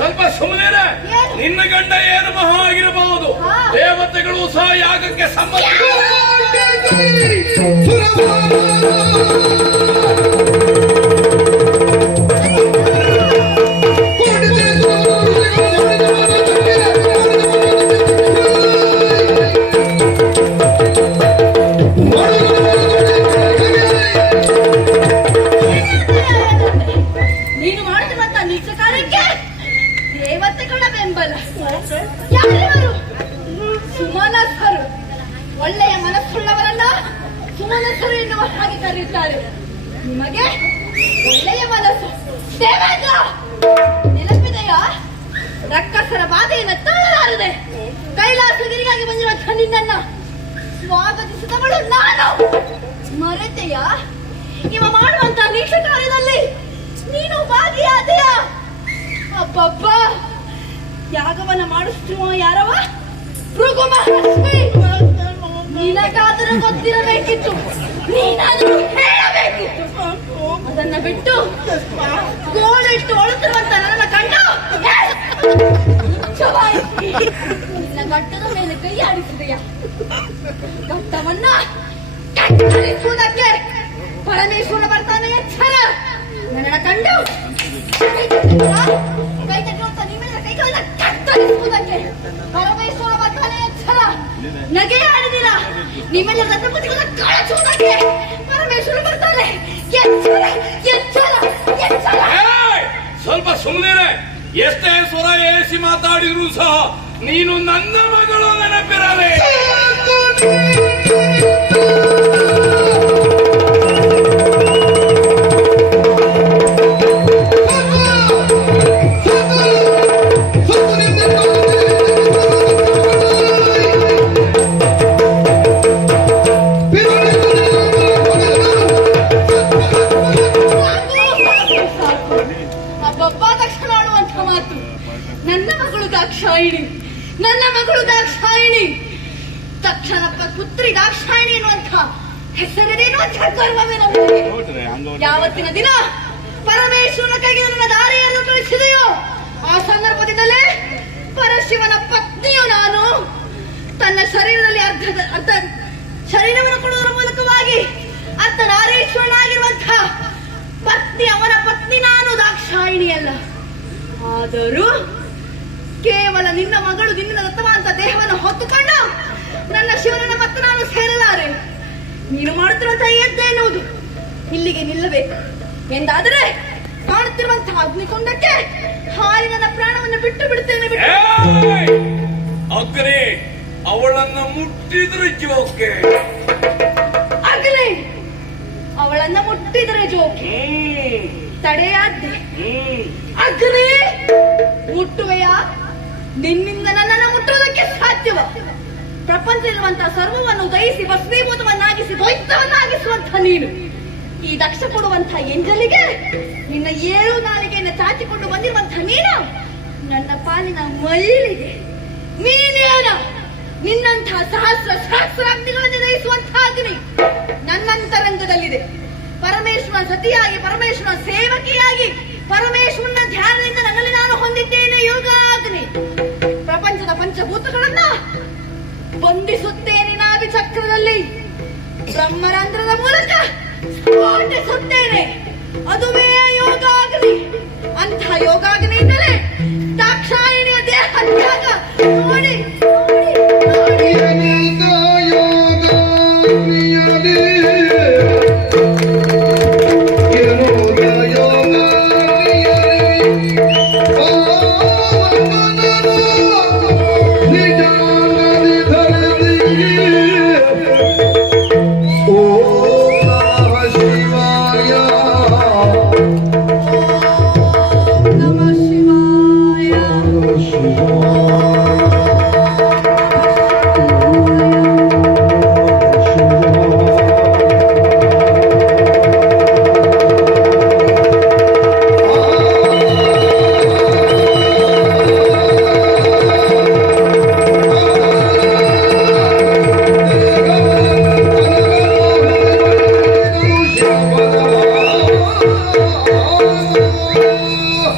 ಸ್ವಲ್ಪ ಸುಮ್ಮನೆ. ನಿನ್ನ ಗಂಡ ಏನು ಮಹಾ ಆಗಿರಬಹುದು, ದೇವತೆಗಳು ಸಹ ಯಾಗಕ್ಕೆ ಸಮ್ಮತಿ. ನೀನು ಮಾಡುತ್ತಿರುವಂತ ನಿಜ ಕಾರ್ಯಕ್ಕೆ ದೇವತೆಗಳ ಬೆಂಬಲ. ಯಾರಿವರು? ಸುಮನಸ್ಸರು. ಒಳ್ಳೆಯ ಮನಸ್ಸುಳ್ಳವರನ್ನ ಸುಮನಸ್ಸರು ಎನ್ನುವ ಹಾಗೆ ಕರೆಯುತ್ತಾರೆ. ನಿಮಗೆ ಒಳ್ಳೆಯ ಮನಸ್ಸು. ದೇವೇಂದ್ರ, ನೆನಪಿದೆಯಾ? ರಕ್ಕಸರ ಬಾಧೆಯನ್ನು ತಾಳಲಾರದೆ ಕೈಲಾಸಗಿರಿಗಾಗಿ ಬಂದಿರುವಂತಹ ನಿನ್ನನ್ನ ಸ್ವಾಗತಿಸಿದವಳು ನಾನು. ಮರೆತೆಯಾ? ಇವ ಮಾಡುವಂತಹ ನೀಚ ಕಾರ್ಯದಲ್ಲಿ ನೀನು ಭಾಗಿಯಾದೆಯ? ಅಬ್ಬಬ್ಬ, ಯಾಗವನ್ನ ಮಾಡಿಸ್ತೀವೋ ಯಾರವ? ಭೃಗು ಮಹರ್ಷಿ. ನಿನಗಾದರೂ ಗೊತ್ತಿರಬೇಕಿತ್ತು, ನೀನಾದರೂ ಹೇಳಬೇಕಿತ್ತು. ಅದನ್ನ ಬಿಟ್ಟು ಗೋಳಿಟ್ಟು ಒಳುತ್ತಿರುವಂತ ನನ್ನ ಕಂಡು ನಿನ್ನ ಗಟ್ಟದ ಮೇಲೆ ಕೈ ಆಡಿಸಿದೆಯ? ಗಟ್ಟವನ್ನ ಕತ್ತರಿಸುವುದಕ್ಕೆ ಪರಮೇಶ್ವರ ಬರ್ತಾನೆ. ಎಚ್ಚರ! ನನ್ನ ಕಂಡು ಕೈ ತಟ್ಟುವಂತ ನಿಮ್ಮೆಲ್ಲ ಕೈಗಳನ್ನ ಕತ್ತರಿಸುವುದಕ್ಕೆ ಪರಮೇಶ್ವರ ಬರ್ತಾನೆ. ಎಚ್ಚರ! ನಗೆ ಆಡಿದಿರ ನಿಮ್ಮೆಲ್ಲ ರಥಪತಿಗಳ ಕಳಚುವುದಕ್ಕೆ ಪರಮೇಶ್ವರ ಬರ್ತಾನೆ. ಎಚ್ಚರ! ಎಚ್ಚರ! ಎಚ್ಚರ! ಸ್ವಲ್ಪ ಸುಮ್ಮನೆ. ಎಷ್ಟೇ ಸ್ವರ ಏರಿಸಿ ಮಾತಾಡಿದ್ರು ಸಹ ನೀನು ನನ್ನ ಮಗಳು ನೆನಪಿರಲೇ. ನನ್ನ ಮಗಳು ದಾಕ್ಷಾಯಿಣಿ, ತಕ್ಷಣ ಪುತ್ರಿ ದಾಕ್ಷಾಯಿಣಿ ಎನ್ನುವಂಥ ಹೆಸರೇನುವಂಥ ಗರ್ವವೇ ನಮಗೆ. ಯಾವತ್ತಿನ ದಿನ ಪರಮೇಶ್ವರನ ಕೈಗೆ ನನ್ನ ದಾರಿಯನ್ನು ತಿಳಿಸಿದೆಯೋ ಆ ಸಂದರ್ಭದಿಂದಲೇ ಪರಶಿವನ ಪತ್ನಿಯು ನಾನು. ತನ್ನ ಶರೀರದಲ್ಲಿ ಅರ್ಧ ಶರೀರವನ್ನು ಕೊಡುವುದರ ಮೂಲಕವಾಗಿ ಅರ್ಧನಾರೀಶ್ವರನಾಗಿರುವಂಥ ಪತ್ನಿ, ಅವನ ಪತ್ನಿ ನಾನು, ದಾಕ್ಷಾಯಿಣಿ ಅಲ್ಲ. ಆದರೂ ಕೇವಲ ನಿನ್ನ ಮಗಳು ನಿನ್ನ ದತ್ತವಾದಂತ ದೇಹವನ್ನು ಹೊತ್ತುಕೊಂಡು ನನ್ನ ಶಿವನನ್ನ ಮತ್ತೆ ನಾನು ಸೇರಲಾರೆ. ನೀನು ಮಾಡುತ್ತಿರುವಂತಹ ಯಜ್ಞ ಎನ್ನುವುದು ಇಲ್ಲಿಗೆ ನಿಲ್ಲಬೇಕು ಎಂದಾದರೆ ಕಾಣುತ್ತಿರುವಂತಹ ಅಗ್ನಿಕೊಂಡಕ್ಕೆ ಹಾರಿ ನನ್ನ ಪ್ರಾಣವನ್ನು ಬಿಟ್ಟು ಬಿಡುತ್ತೇನೆ. ಅಗ್ನಿ ಅವಳನ್ನು ಮುಟ್ಟಿದ್ರೆ ಜೋಕೆ. ಅಗ್ನಿ ಅವಳನ್ನು ಮುಟ್ಟಿದ್ರೆ ಜೋಕೆ. ತಡೆಯಾದ್ದೆ. ಅಗ್ನಿ ಮುಟ್ಟುವೆಯಾ? ನಿನ್ನಿಂದ ನನ್ನನ್ನು ಮುಟ್ಟುವುದಕ್ಕೆ ಸಾಧ್ಯವ? ಪ್ರಪಂಚದಲ್ಲಿರುವಂತಹ ಸರ್ವವನ್ನು ದಯಿಸಿ ಭಸ್ಮೀಭೂತವನ್ನಾಗಿಸಿ ದ್ವೈತವನ್ನಾಗಿಸುವಂತಹ ನೀನು ಈ ದಕ್ಷ ಕೊಡುವಂತಹ ಎಂಜಲಿಗೆ ನಿನ್ನ 7 ನಾಲಿಗೆಯನ್ನು ಚಾಚಿಕೊಂಡು ಬಂದಿರುವಂತಹ ನೀನು ನನ್ನ ಪಾಲಿನ ಮೈಲಿಗೆ ನೀನೇನ? ನಿನ್ನಂತಹ ಸಹಸ್ರ ಅಗ್ನಿಗಳನ್ನು ದಯಿಸುವಂತಹ ಅಗ್ನಿ ನನ್ನಂತರಂಗದಲ್ಲಿದೆ. ಪರಮೇಶ್ವರನ ಸತಿಯಾಗಿ, ಪರಮೇಶ್ವರನ ಸೇವಕಿಯಾಗಿ, ಪರಮೇಶ್ವರನ ಧ್ಯಾನದಿಂದ ನನ್ನಲ್ಲಿ ನಾನು ಹೊಂದಿದ್ದೇನೆ ಯೋಗಾಗ್ನಿ. ಪ್ರಪಂಚದ ಪಂಚಭೂತಗಳನ್ನ ಬಂಧಿಸುತ್ತೇನೆ ನಾಭಿ ಚಕ್ರದಲ್ಲಿ, ಬ್ರಹ್ಮರಂಧ್ರದ ಮೂಲಕ ಸ್ಫೋಟಿಸುತ್ತೇನೆ. ಅದುವೇ ಯೋಗಾಗ್ನಿ. ಅಂಥ ಯೋಗಾಗ್ನಿಯಿಂದಲೇ